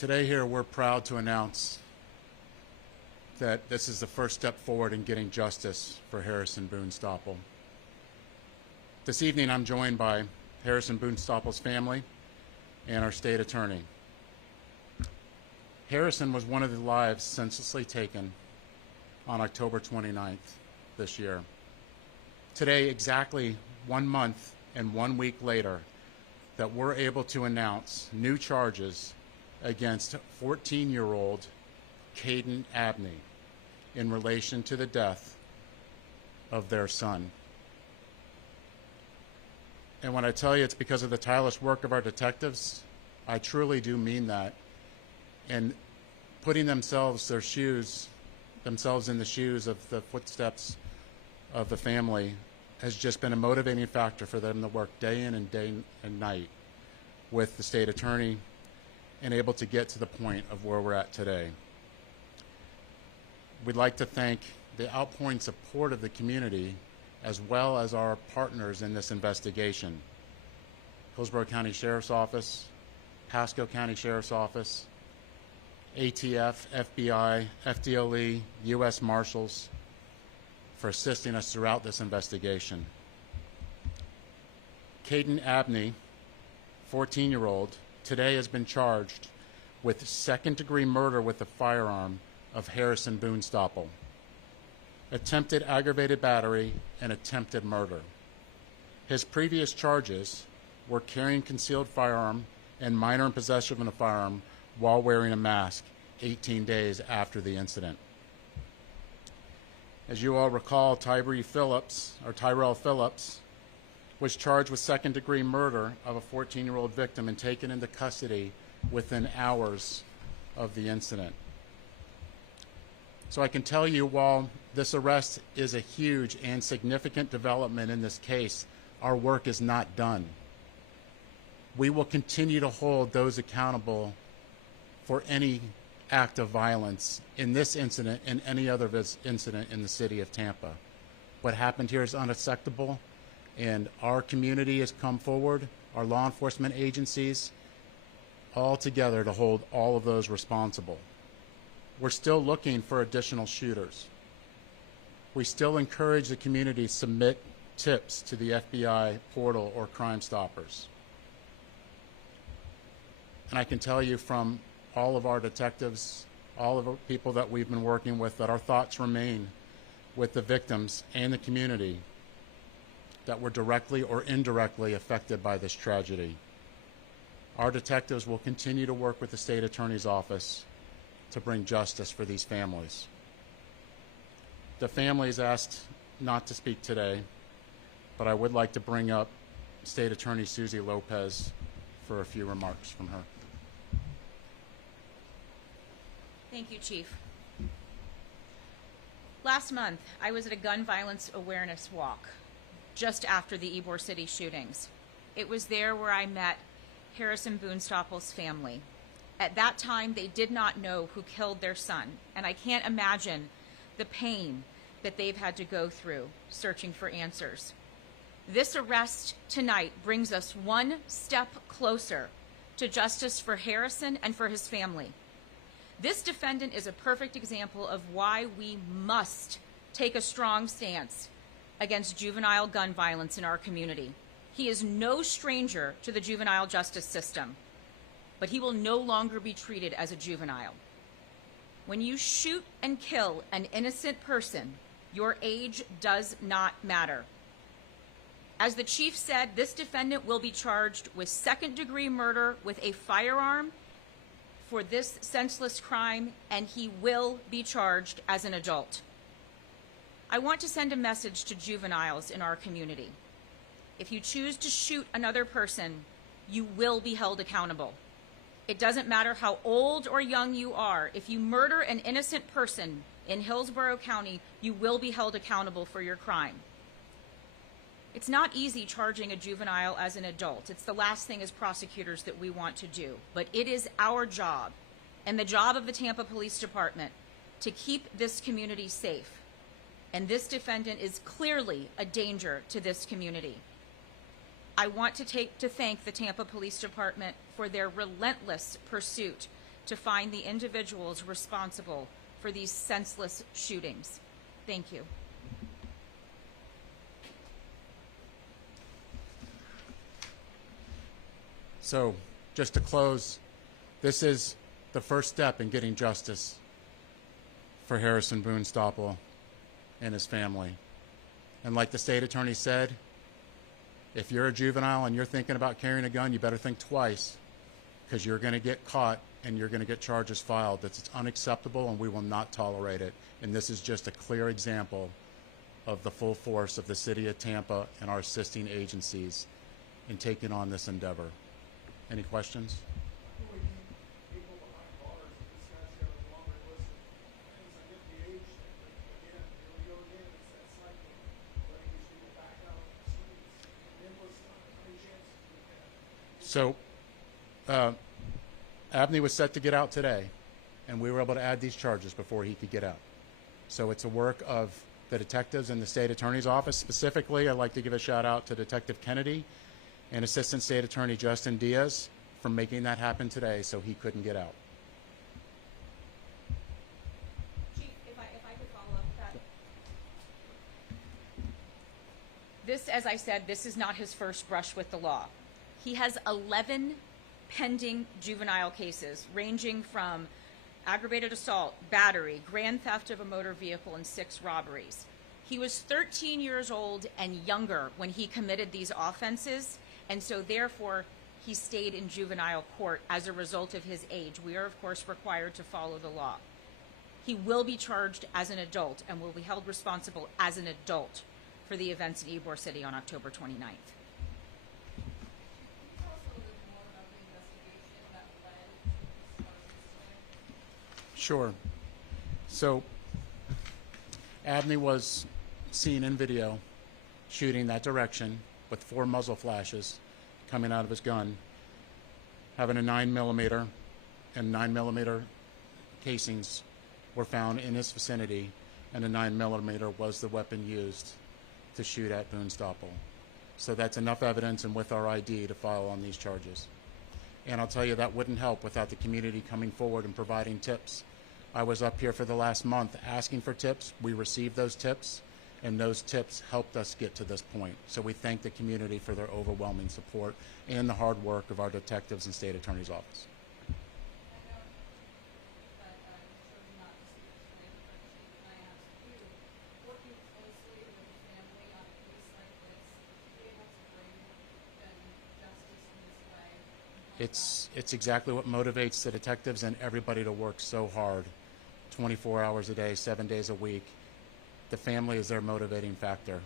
Today here we're proud to announce that this is the first step forward in getting justice for Harrison Boone Stoppel. This evening I'm joined by Harrison Boone Stoppel's family and our state attorney. Harrison was one of the lives senselessly taken on October 29th this year. Today, exactly 1 month and 1 week later, that we're able to announce new charges against 14-year-old Caden Abney in relation to the death of their son. And when I tell you it's because of the tireless work of our detectives, I truly do mean that. And putting themselves in the shoes of the footsteps of the family has just been a motivating factor for them to work day in and night with the state attorney and able to get to the point of where we're at today. We'd like to thank the outpouring support of the community as well as our partners in this investigation. Hillsborough County Sheriff's Office, Pasco County Sheriff's Office, ATF, FBI, FDLE, U.S. Marshals for assisting us throughout this investigation. Caden Abney, 14-year-old, today has been charged with second-degree murder with a firearm of Harrison Boone Stoppel, attempted aggravated battery, and attempted murder. His previous charges were carrying concealed firearm and minor in possession of a firearm while wearing a mask 18 days after the incident. As you all recall, Tyrell Phillips was charged with second-degree murder of a 14-year-old victim and taken into custody within hours of the incident. So I can tell you, while this arrest is a huge and significant development in this case, our work is not done. We will continue to hold those accountable for any act of violence in this incident and any other incident in the city of Tampa. What happened here is unacceptable, and our community has come forward, our law enforcement agencies, all together to hold all of those responsible. We're still looking for additional shooters. We still encourage the community to submit tips to the FBI portal or Crime Stoppers. And I can tell you from all of our detectives, all of the people that we've been working with, that our thoughts remain with the victims and the community that were directly or indirectly affected by this tragedy. Our detectives will continue to work with the state attorney's office to bring justice for these families. The families asked not to speak today, but I would like to bring up State Attorney Suzy Lopez for a few remarks from her. Thank you, Chief. Last month, I was at a gun violence awareness walk just after the Ybor City shootings. It was there where I met Harrison Boone Stoppel's family. At that time, they did not know who killed their son, and I can't imagine the pain that they've had to go through searching for answers. This arrest tonight brings us one step closer to justice for Harrison and for his family. This defendant is a perfect example of why we must take a strong stance against juvenile gun violence in our community. He is no stranger to the juvenile justice system, but he will no longer be treated as a juvenile. When you shoot and kill an innocent person, your age does not matter. As the chief said, this defendant will be charged with second-degree murder with a firearm for this senseless crime, and he will be charged as an adult. I want to send a message to juveniles in our community. If you choose to shoot another person, you will be held accountable. It doesn't matter how old or young you are. If you murder an innocent person in Hillsborough County, you will be held accountable for your crime. It's not easy charging a juvenile as an adult. It's the last thing as prosecutors that we want to do. But it is our job and the job of the Tampa Police Department to keep this community safe. And this defendant is clearly a danger to this community. I want to thank the Tampa Police Department for their relentless pursuit to find the individuals responsible for these senseless shootings. Thank you. So, just to close, this is the first step in getting justice for Harrison Boone Stopple and his family. And like the state attorney said, if you're a juvenile and you're thinking about carrying a gun, you better think twice, because you're going to get caught and you're going to get charges filed. That's unacceptable, and we will not tolerate it. And this is just a clear example of the full force of the city of Tampa and our assisting agencies in taking on this endeavor. Any questions? So, Abney was set to get out today, and we were able to add these charges before he could get out. So it's a work of the detectives in the state attorney's office. Specifically, I'd like to give a shout out to Detective Kennedy and Assistant State Attorney Justin Diaz for making that happen today so he couldn't get out. Chief, if I could follow up with that. This, as I said, this is not his first brush with the law. He has 11 pending juvenile cases ranging from aggravated assault, battery, grand theft of a motor vehicle, and 6 robberies. He was 13 years old and younger when he committed these offenses, and so therefore he stayed in juvenile court as a result of his age. We are, of course, required to follow the law. He will be charged as an adult and will be held responsible as an adult for the events in Ybor City on October 29th. Sure. So, Abney was seen in video shooting that direction with 4 muzzle flashes coming out of his gun, having a 9mm and 9mm casings were found in his vicinity, and a 9mm was the weapon used to shoot at Boone Stopple. So that's enough evidence, and with our ID, to file on these charges. And I'll tell you, that wouldn't help without the community coming forward and providing tips. I was up here for the last month asking for tips. We received those tips, and those tips helped us get to this point. So we thank the community for their overwhelming support and the hard work of our detectives and state attorney's office. It's exactly what motivates the detectives and everybody to work so hard, 24 hours a day, 7 days a week. The family is their motivating factor.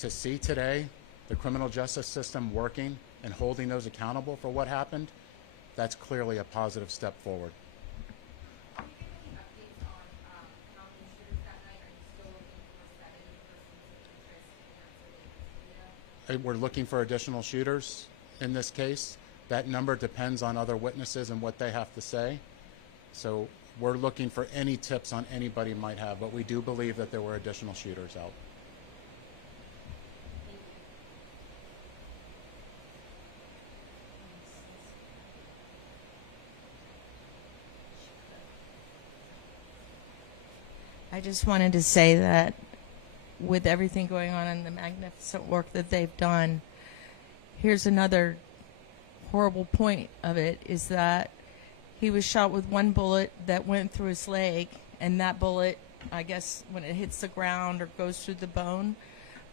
To see today the criminal justice system working and holding those accountable for what happened, that's clearly a positive step forward. We're looking for additional shooters in this case. That number depends on other witnesses and what they have to say. So we're looking for any tips on anybody might have, but we do believe that there were additional shooters out. I just wanted to say that with everything going on and the magnificent work that they've done, here's another horrible point of it, is that he was shot with one bullet that went through his leg, and that bullet, I guess, when it hits the ground or goes through the bone,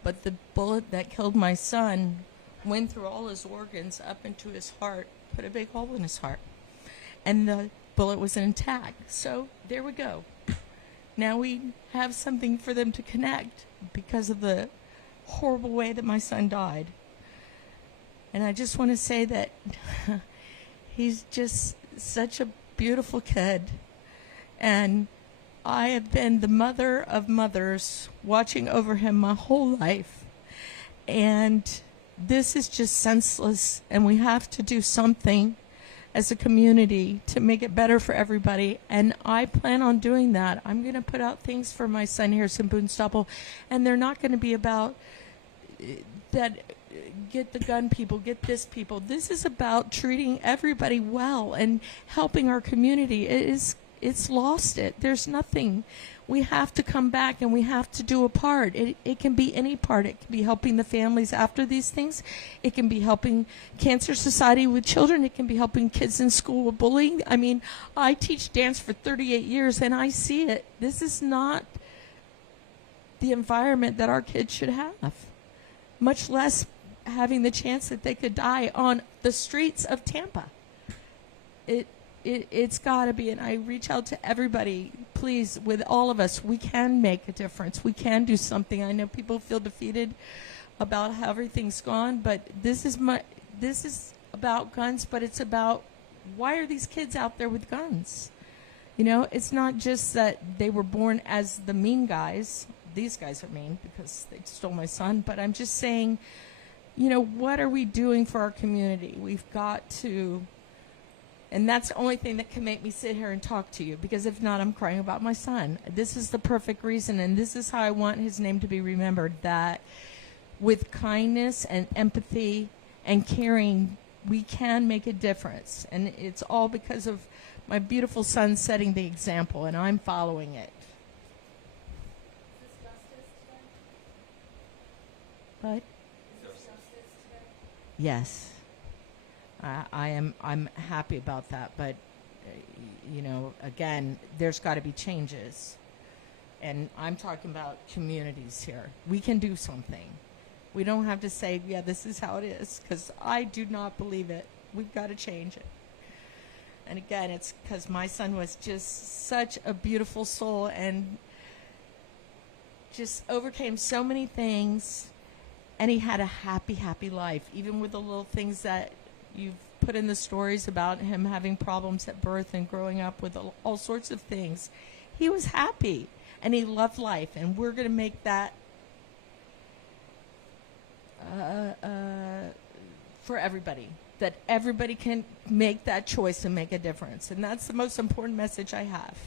but the bullet that killed my son went through all his organs up into his heart, put a big hole in his heart, and the bullet was intact. So there we go. Now we have something for them to connect because of the horrible way that my son died. And I just want to say that he's just such a beautiful kid. And I have been the mother of mothers, watching over him my whole life. And this is just senseless, and we have to do something as a community to make it better for everybody. And I plan on doing that. I'm going to put out things for my son, Harrison Boonstapple, and they're not going to be about that, get the gun people, get this people. This is about treating everybody well and helping our community. It's lost it. There's nothing. We have to come back, and we have to do a part. It can be any part. It can be helping the families after these things. It can be helping Cancer Society with children. It can be helping kids in school with bullying. I mean, I teach dance for 38 years, and I see it. This is not the environment that our kids should have, much less having the chance that they could die on the streets of Tampa. It's got to be, and I reach out to everybody, please, with all of us, we can make a difference. We can do something. I know people feel defeated about how everything's gone, but this is about guns, but it's about, why are these kids out there with guns? You know, it's not just that they were born as the mean guys. These guys are mean because they stole my son, but I'm just saying, you know, what are we doing for our community? We've got to. And that's the only thing that can make me sit here and talk to you, because if not, I'm crying about my son. This is the perfect reason, and this is how I want his name to be remembered, that with kindness and empathy and caring, we can make a difference. And it's all because of my beautiful son setting the example, and I'm following it. What? Yes. I'm happy about that, but you know, again, there's got to be changes, and I'm talking about communities here. We can do something. We don't have to say, yeah, this is how it is, because I do not believe it. We've got to change it. And again, it's because my son was just such a beautiful soul and just overcame so many things, and he had a happy, happy life, even with the little things that you've put in the stories about him having problems at birth and growing up with all sorts of things. He was happy, and he loved life, and we're going to make that for everybody, that everybody can make that choice and make a difference. And that's the most important message I have.